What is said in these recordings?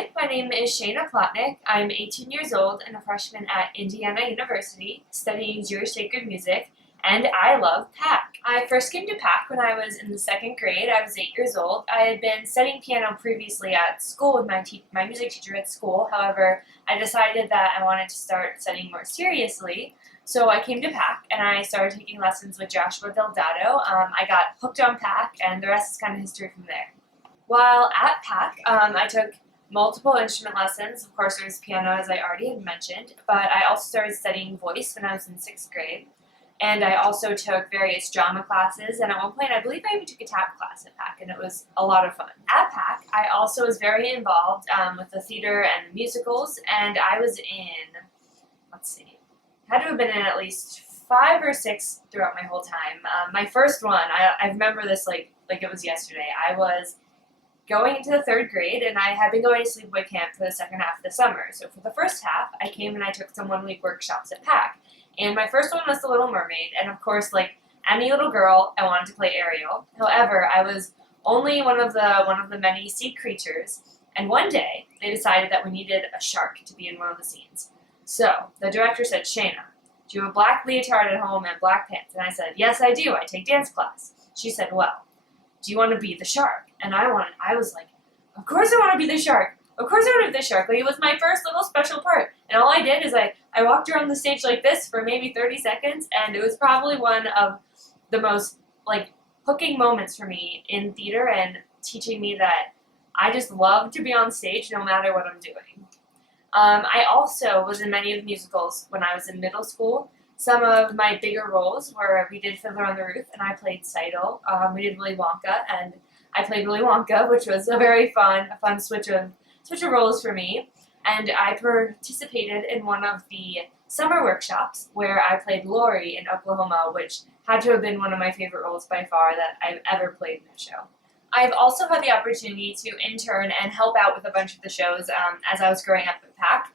Hi, my name is Shayna Plotnick. I'm 18 years old and a freshman at Indiana University studying Jewish sacred music, and I love PAC. I first came to PAC when I was in the second grade. I was 8 years old. I had been studying piano previously at school with my music teacher at school. However, I decided that I wanted to start studying more seriously. So I came to PAC and I started taking lessons with Joshua Delgado. I got hooked on PAC, and the rest is kind of history from there. While at PAC, I took multiple instrument lessons. Of course, there was piano, as I already had mentioned, but I also started studying voice when I was in 6th grade. And I also took various drama classes, and at one point I believe I even took a tap class at PAC, and it was a lot of fun. At PAC, I also was very involved with the theater and the musicals, and I was in, had to have been in at least 5 or 6 throughout my whole time. My first one, I remember this like it was yesterday. I was going into the 3rd grade, and I had been going to sleepaway camp for the second half of the summer. So for the first half, I came and I took some one-week workshops at PAC. And my first one was The Little Mermaid, and of course, like any little girl, I wanted to play Ariel. However, I was only one of the many sea creatures, and one day they decided that we needed a shark to be in one of the scenes. So the director said, "Shayna, do you have a black leotard at home and black pants?" And I said, "Yes, I do. I take dance class." She said, "Well, do you want to be the shark?" And I was like, of course I want to be the shark. Of course I want to be the shark. Like, it was my first little special part. And all I did is I walked around the stage like this for maybe 30 seconds, and it was probably one of the most, hooking moments for me in theater and teaching me that I just love to be on stage no matter what I'm doing. I also was in many of the musicals when I was in middle school. Some of my bigger roles were we did Fiddler on the Roof, and I played Seidel. We did Willy Wonka, and I played Willy Wonka, which was a very fun switch of roles for me. And I participated in one of the summer workshops where I played Lori in Oklahoma, which had to have been one of my favorite roles by far that I've ever played in a show. I've also had the opportunity to intern and help out with a bunch of the shows as I was growing up at PAC.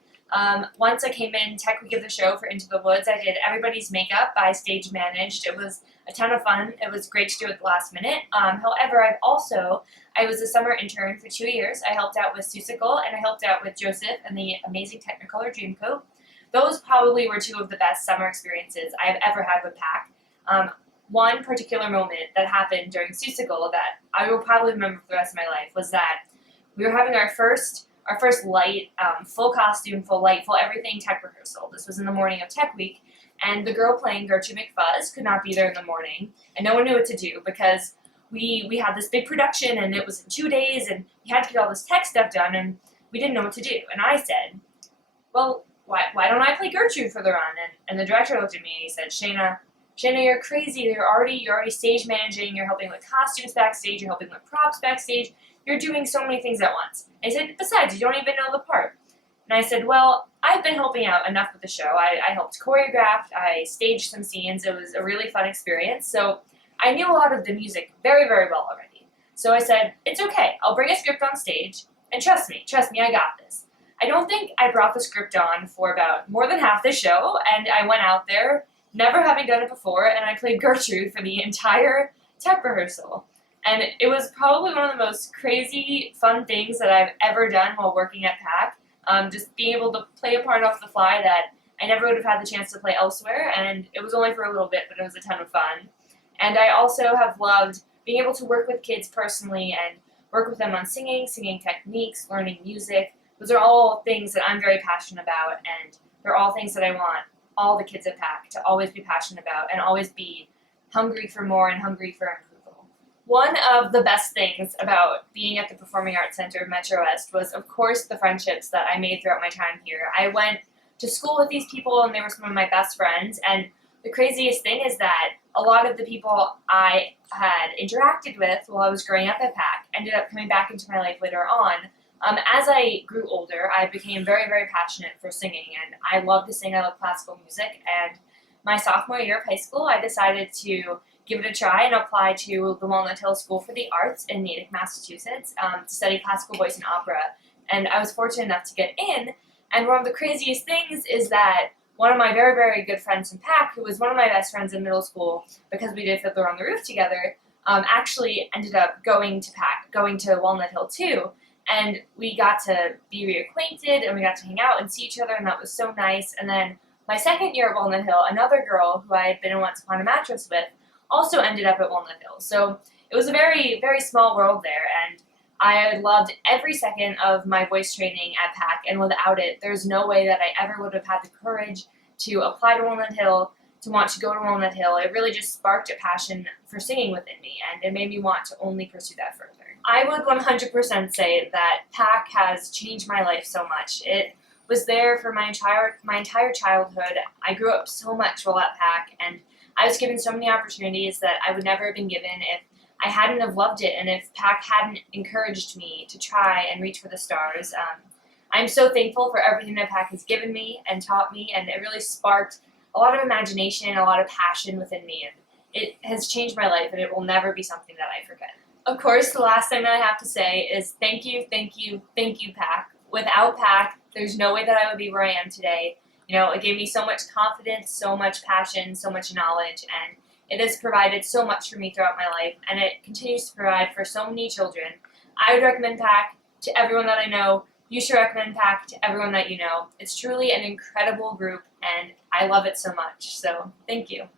Once I came in Tech Week of the show for Into the Woods, I did everybody's makeup. I stage managed. It was a ton of fun. It was great to do at the last minute. However, I was a summer intern for 2 years. I helped out with Susicle, and I helped out with Joseph and the amazing Technicolor Dreamcoat. Those probably were 2 of the best summer experiences I've ever had with PAC. One particular moment that happened during Susicle that I will probably remember for the rest of my life was that we were having our first light, full costume, full light, full everything tech rehearsal. This was in the morning of Tech Week, and the girl playing Gertrude McFuzz could not be there in the morning, and no one knew what to do because we had this big production, and it was in 2 days, and we had to get all this tech stuff done, and we didn't know what to do. And I said, well, why don't I play Gertrude for the run? And the director looked at me and he said, Shayna, you're crazy. You're already stage managing. You're helping with costumes backstage. You're helping with props backstage. You're doing so many things at once. And he said, besides, you don't even know the part. And I said, well, I've been helping out enough with the show. I helped choreograph. I staged some scenes. It was a really fun experience. So I knew a lot of the music very, very well already. So I said, it's okay. I'll bring a script on stage. And trust me, I got this. I don't think I brought the script on for about more than half the show. And I went out there, never having done it before, and I played Gertrude for the entire tech rehearsal. And it was probably one of the most crazy, fun things that I've ever done while working at PAC. Just being able to play a part off the fly that I never would have had the chance to play elsewhere, and it was only for a little bit, but it was a ton of fun. And I also have loved being able to work with kids personally and work with them on singing techniques, learning music. Those are all things that I'm very passionate about, and they're all things that I want all the kids at PAC to always be passionate about and always be hungry for more and hungry for improvement. One of the best things about being at the Performing Arts Center of Metro West was, of course, the friendships that I made throughout my time here. I went to school with these people, and they were some of my best friends, and the craziest thing is that a lot of the people I had interacted with while I was growing up at PAC ended up coming back into my life later on. As I grew older, I became very, very passionate for singing, and I love to sing. I love classical music, and my sophomore year of high school, I decided to give it a try and apply to the Walnut Hill School for the Arts in Natick, Massachusetts, to study classical voice and opera. And I was fortunate enough to get in, and one of the craziest things is that one of my very, very good friends in PAC, who was one of my best friends in middle school because we did Fiddler on the Roof together, actually ended up going to PAC, going to Walnut Hill too, And we got to be reacquainted and we got to hang out and see each other, and that was so nice. And then my second year at Walnut Hill, another girl who I had been in Once Upon a Mattress with also ended up at Walnut Hill. So it was a very, very small world there, and I loved every second of my voice training at PAC, and without it, there's no way that I ever would have had the courage to apply to Walnut Hill, to want to go to Walnut Hill. It really just sparked a passion for singing within me, and it made me want to only pursue that further. I would 100% say that PAC has changed my life so much. It was there for my entire childhood. I grew up so much while at PAC, and I was given so many opportunities that I would never have been given if I hadn't have loved it and if PAC hadn't encouraged me to try and reach for the stars. I'm so thankful for everything that PAC has given me and taught me, and it really sparked a lot of imagination, a lot of passion within me, and it has changed my life, and it will never be something that I forget. Of course, the last thing that I have to say is thank you, thank you, thank you, PAC. Without PAC, there's no way that I would be where I am today. You know, it gave me so much confidence, so much passion, so much knowledge, and it has provided so much for me throughout my life, and it continues to provide for so many children. I would recommend PAC to everyone that I know. You should recommend PAC to everyone that you know. It's truly an incredible group, and I love it so much. So, thank you.